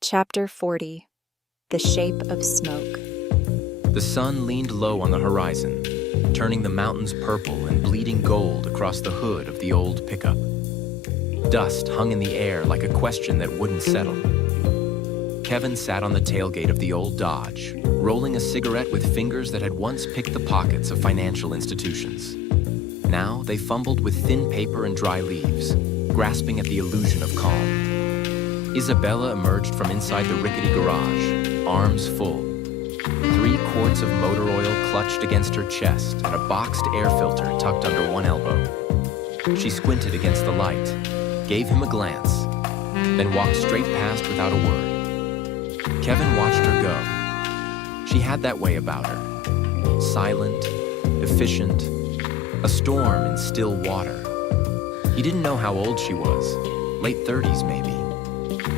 Chapter 40. The Shape of Smoke. The sun leaned low on the horizon, turning the mountains purple and bleeding gold across the hood of the old pickup. Dust hung in the air like a question that wouldn't settle. Kevin sat on the tailgate of the old Dodge, rolling a cigarette with fingers that had once picked the pockets of financial institutions. Now they fumbled with thin paper and dry leaves, grasping at the illusion of calm. Isabella emerged from inside the rickety garage, arms full. 3 quarts of motor oil clutched against her chest and a boxed air filter tucked under one elbow. She squinted against the light, gave him a glance, then walked straight past without a word. Kevin watched her go. She had that way about her. Silent, efficient, a storm in still water. He didn't know how old she was, late 30s maybe.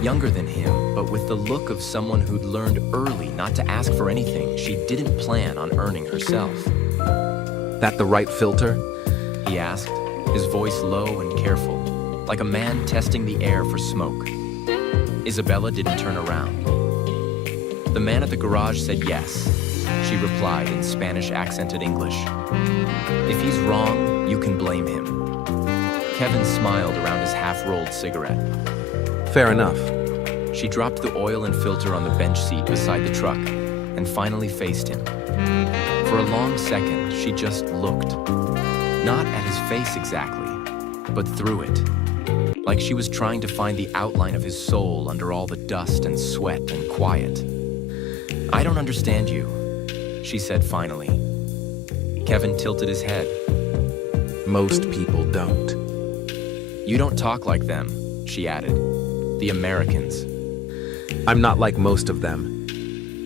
Younger than him, but with the look of someone who'd learned early not to ask for anything she didn't plan on earning herself. That the right filter? He asked, his voice low and careful, like a man testing the air for smoke. Isabella didn't turn around. The man at the garage said yes, she replied in Spanish-accented English. If he's wrong, you can blame him. Kevin smiled around his half-rolled cigarette. Fair enough. She dropped the oil and filter on the bench seat beside the truck and finally faced him. For a long second, she just looked. Not at his face exactly, but through it. Like she was trying to find the outline of his soul under all the dust and sweat and quiet. I don't understand you, she said finally. Kevin tilted his head. Most people don't. You don't talk like them, she added. The Americans. I'm not like most of them.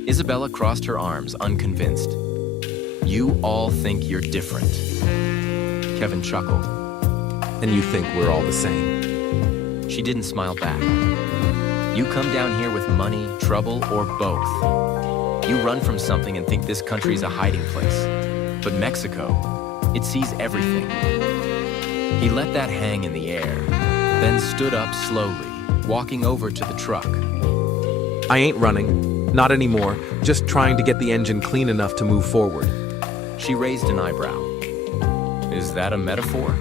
Isabella crossed her arms, unconvinced. You all think you're different. Kevin chuckled. And you think we're all the same. She didn't smile back. You come down here with money, trouble, or both. You run from something and think this country's a hiding place. But Mexico, it sees everything. He let that hang in the air, then stood up slowly, walking over to the truck. I ain't running. Not anymore. Just trying to get the engine clean enough to move forward. She raised an eyebrow. Is that a metaphor?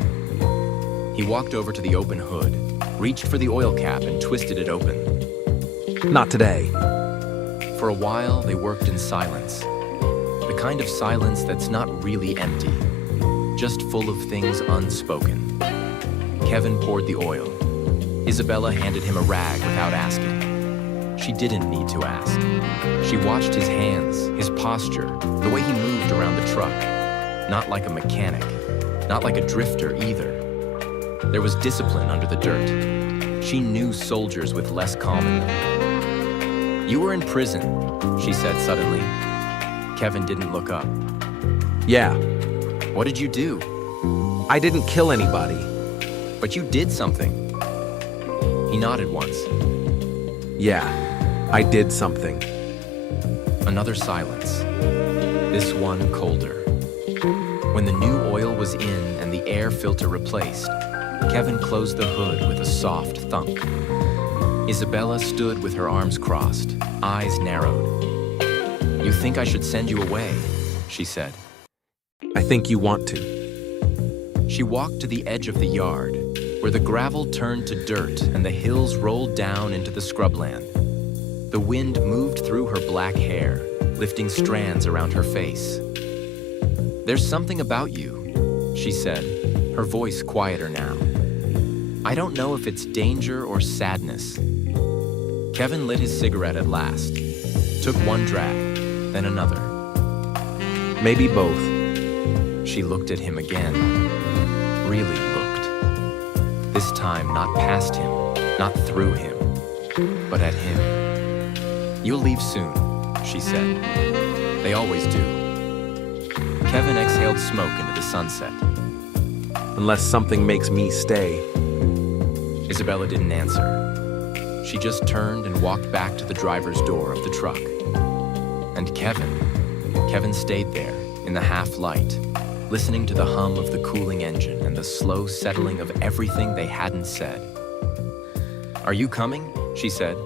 He walked over to the open hood, reached for the oil cap and twisted it open. Not today. For a while, they worked in silence. The kind of silence that's not really empty, just full of things unspoken. Kevin poured the oil. Isabella handed him a rag without asking. She didn't need to ask. She watched his hands, his posture, the way he moved around the truck. Not like a mechanic, not like a drifter either. There was discipline under the dirt. She knew soldiers with less calm in them. You were in prison, she said suddenly. Kevin didn't look up. Yeah. What did you do? I didn't kill anybody. But you did something. He nodded once. Yeah, I did something. Another silence. This one colder. When the new oil was in and the air filter replaced, Kevin closed the hood with a soft thunk. Isabella stood with her arms crossed, eyes narrowed. You think I should send you away, she said. I think you want to. She walked to the edge of the yard, where the gravel turned to dirt and the hills rolled down into the scrubland. The wind moved through her black hair, lifting strands around her face. There's something about you, she said, her voice quieter now. I don't know if it's danger or sadness. Kevin lit his cigarette at last, took one drag, then another. Maybe both. She looked at him again, really looked. This time not past him, not through him, but at him. You'll leave soon, she said. They always do. Kevin exhaled smoke into the sunset. Unless something makes me stay. Isabella didn't answer. She just turned and walked back to the driver's door of the truck. And Kevin stayed there in the half-light, listening to the hum of the cooling engine and the slow settling of everything they hadn't said. Are you coming? She said,